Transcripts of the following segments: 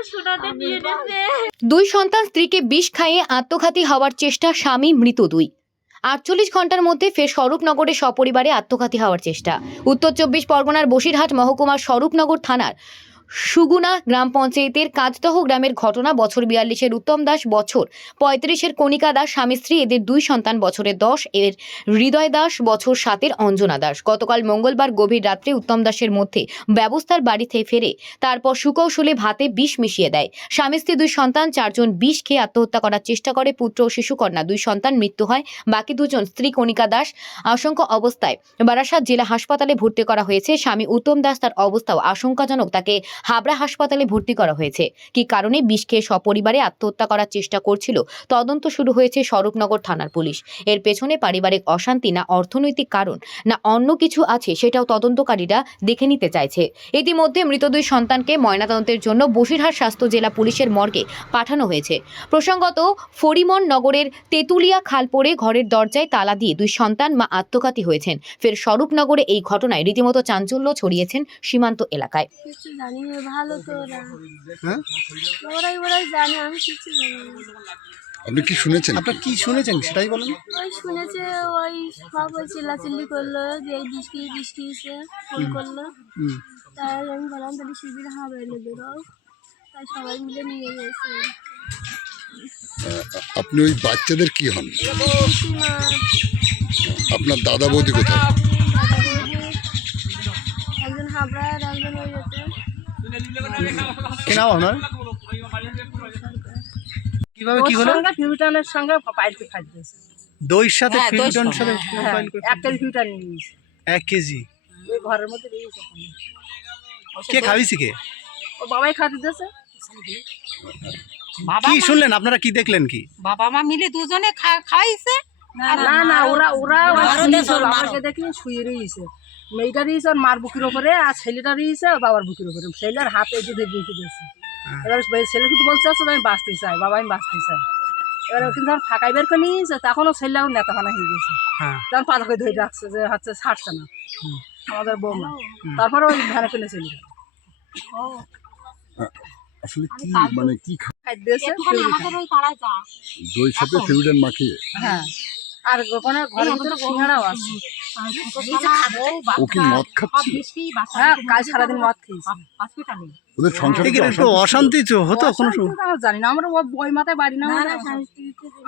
আমার সোনাটা নিয়ে নিয়েছে দুই সন্তান স্ত্রীকে বিষ খাইয়ে আত্মঘাতী হওয়ার চেষ্টা স্বামী মৃত দুই। আটচল্লিশ ঘণ্টার মধ্যে ফের স্বরূপনগরে সপরিবারে আত্মঘাতী হওয়ার চেষ্টা। উত্তর চব্বিশ পরগনার বসিরহাট মহকুমার স্বরূপনগর থানার সুগুনা গ্রাম পঞ্চায়েতের কাজদহ গ্রামের ঘটনা বছর বিয়াল্লিশের উত্তম দাস বছর, পঁয়ত্রিশের কণিকা দাস স্বামী স্ত্রী, এদের দুই সন্তান বছরের দশ, এর হৃদয় দাস বছর সাতের অঞ্জনা দাস। গতকাল মঙ্গলবার গভীর রাত্রে উত্তম দাসের মধ্যে ব্যবস্থার বাড়িতে ফেরে তারপর সুকৌশলে ভাতে বিষ মিশিয়ে দেয়। স্বামী স্ত্রী দুই সন্তান, চারজন বিষ খেয়ে আত্মহত্যা করার চেষ্টা করে, পুত্র ও শিশুকন্যা দুই সন্তান মৃত্যু হয়, বাকি দুজন স্ত্রী কণিকা দাস আশঙ্কা অবস্থায়। বারাসাত জেলা হাসপাতালে ভর্তি করা হয়েছে। স্বামী উত্তম দাস তার অবস্থাও আশঙ্কাজনক। তাকে হাবড়া হাসপাতালে ভর্তি করা হয়েছে। কি কারণে বিষ খেয়ে সপরিবারে আত্মহত্যা করার চেষ্টা করছিল তদন্ত শুরু হয়েছে স্বরূপনগর থানার পুলিশ। এর পেছনে পারিবারিক অশান্তি না অর্থনৈতিক কারণ না অন্য কিছু আছে সেটাও তদন্তকারীরা দেখে নিতে চাইছে। ইতিমধ্যে মৃত দুই সন্তানকে ময়নাতদন্তের জন্য বসিরহাট স্বাস্থ্য জেলা পুলিশের মর্গে পাঠানো হয়েছে। প্রসঙ্গত ফরিমন নগরের তেঁতুলিয়া খালপোড়ে ঘরের দরজায় তালা দিয়ে দুই সন্তান মা আত্মঘাতী হয়েছেন। ফের স্বরূপনগরে এই ঘটনায় রীতিমতো চাঞ্চল্য ছড়িয়েছেন সীমান্ত এলাকায়। জানি ভালো তো ওরা। হ্যাঁ? ওরাই ওরাই জানে আমি কিছু জানি না। আপনি কি শুনেছেন? আপনার কি শুনেছেন? সেটাই বলুন। ওই শুনেছে ওই সব ওই চিল্লাচিল্লি করল যে এই বৃষ্টি বৃষ্টি এসে ফোন করল। তাই আমি বললাম তাহলে শিবির হবে এনে বেরো তাই সবাই মিলে নিয়ে গেছে। আপনি ওই বাচ্চাদের কি হন? আপনার দাদা বৌদি কোথায়? একজন হাবড়ার একজন ওই কি নাম আপনার কীভাবে কি হলো? সঙ্গে ফিউটানের সঙ্গে পাইলকে খাই দিয়েছে। দইয়ের সাথে হ্যাঁ, ফিউটন সাথে হ্যাঁ, করে- এক কেজি নিয়েছে। এক কেজি। ওই ঘরের মধ্যে দিয়েছে কে খাবিছি কে ও বাবাই খাতে দিয়েছে। বাবা কি শুনলেন? আপনারা কি দেখলেন কি? বাবা মা মিলে দুজনে খাইছে না না ওরা ওরা দেখি শুয়ে রয়েছে। মেয়েটা রয়েছে ওর মার বুকের ওপরে আর ছেলেটা রয়েছে ওর বাবার বুকের ওপরে। ছেলের হাতে দুধে রেখে দিয়েছে এবার ছেলে কিন্তু বলছে আছে আমি বাঁচতে চাই বাবা আমি বাঁচতে চাই। এবার কিন্তু যখন ফাঁকাই বের করে নিয়েছে তখনও ছেলে এখন নেতাখানা হয়ে গেছে। হ্যাঁ। তখন পাতা করে ধরে রাখছে যে হচ্ছে ছাড়ছে না। আমাদের বৌমা তারপরে ওই ভ্যানে কিনে চলে গেল। আসলে কি মানে কি দিয়েছে একটুখানি ফিউরিটা। আমাদের ওই পাড়ায় যা। দই সাথে ফিউডেন মাখিয়ে হ্যাঁ। আর ওখানে ঘরের ভিতরে সিঙ্গাড়াও আছে। ও কি মদ খাচ্ছিল হ্যাঁ কাল সারাদিন মদ খেয়েছে। ওদের সংসারে কি কি একটু অশান্তি? অশান্তি হতো কোনো সময় আমরা জানি না। আমরা বই মাথায় বাড়ি না আমরা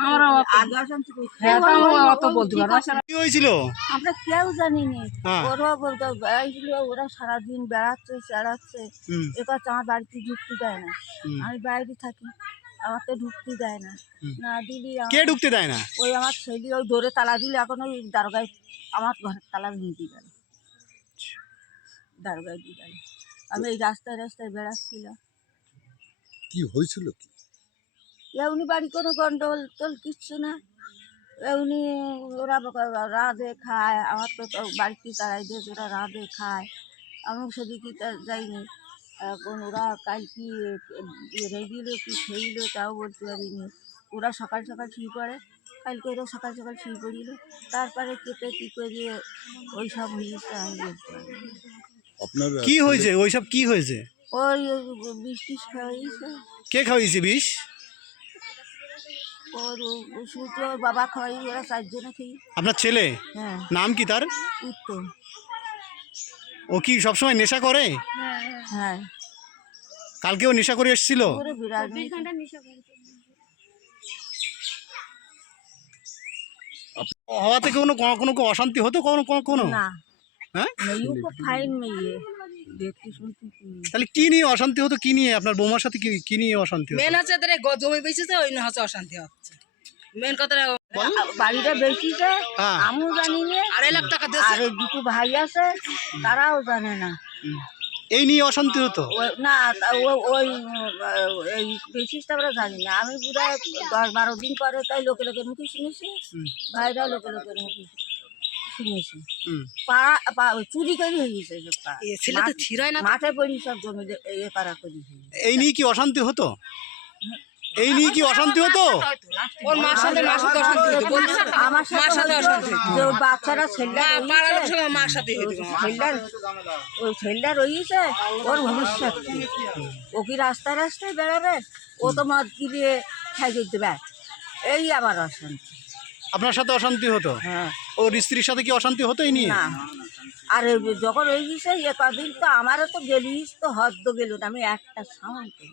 আমরা অত- হ্যাঁ তো আমরা অত বলতে পারব কি হয়েছিল? আমরা কেউ জানিনি। হ্যাঁ। ওরা বলতো এইগুলো ওরা সারাদিন বেড়াচ্ছে চেড়াচ্ছে। হুম, এ কথা আমার বাড়িতে ঢুকতে দেয় না। আমি বাইরে থাকি। আমার তো ঢুকতে দেয় না। না দিলি কে ঢুকতে দেয় না? ওই আমার ছেলে ওই দৌড়ে তালা দিলে এখন ওই দারোগায় আমার ঘরের তালা ভেঙে দিয়ে গেল। দারোগায় দিয়ে গেল। আমি এই রাস্তায় রাস্তায় বেড়াচ্ছিলাম। কি হয়েছিল কি? এমনি বাড়ি কোনো গন্ডগোল টোল কিচ্ছু না। এমনি ওরা রাঁধে খায়। আমার তো বাড়িতে তারাই দিয়ে ওরা রাঁধে খায়। আমি সেদিকে তা যাইনি। এখন ওরা কাল কি রেগিল কি খেইল তাও বলতে পারিনি। ওরা সকাল সকাল শুয়ে পড়ে কালকে ওরা সকাল সকাল শুয়ে পড়িল। তারপরে কেটে কী করে ওই সব হয়েছে আমি বলতে আপনার কি হয়েছে? ওইসব কি হয়েছে? ওই বৃষ্টি খাওয়াইছে। কে খাওয়াইছে বিষ? ওর ওর বাবা খাওয়াই ওরা চারজনে খেয়ে। আপনার ছেলে? হ্যাঁ। নাম কি তার? উত্তম। ও কি সবসময় নেশা করে? হ্যাঁ। কালকেও নেশা করে এসেছিল? করে বিরাট হওয়া থেকে কোনো কোনো কোনো অশান্তি হতো কোনো কোনো কোনো? হ্যাঁ? তাহলে কি নিয়ে অশান্তি হতো? কি নিয়ে? আপনার বৌমার সাথে কি কি নিয়ে অশান্তি হতো? মেন হচ্ছে তাদের গ- জমি বেঁচেছে ওই নিয়ে হচ্ছে অশান্তি হচ্ছে। মেন কথা বাড়িটা বেশিছে হ্যাঁ। আমিও জানি না আড়াই লাখ টাকা আর দুটো ভাই আছে তারাও জানে না। এই নিয়ে অশান্তি হতো? না ওই এই আমরা জানি না। আমি দশ বারো দিন পরে তাই লোকে লোকের মুখে শুনেছি হুম। ভাইরাও লোকে লোকের মুখে শুনেছি। পা চুরি করে হয়ে গেছে সব ছেলে তো ছিড়ায় না মাঠে পড়ি সব জমি এ পাড়া করি এই নিয়ে কি অশান্তি হতো? এই নিয়ে কি অশান্তি হতো? ওর মার সাথে মার সাথে অশান্তি হতো বলছি আমার সাথে মার সাথে অশান্তি যে বাচ্চারা ছেলেরা মা- পাড়ার লোকের সঙ্গে মার সাথে হতো ছেলের ওই ছেলেটা রয়েছে ওর ভবিষ্যৎ কি? ও কি রাস্তায় রাস্তায় বেড়াবে? ও তো মদ গিরিয়ে খাই দেবে এই আবার অশান্তি। আপনার সাথে অশান্তি হতো? হ্যাঁ। ওর স্ত্রীর সাথে কি অশান্তি হতো এই নিয়ে? না। আর যখন ওই বিষয় এ কদিন তো আমারও তো গেলিস তো হদ্দ গেল না। আমি একটা সামান করি।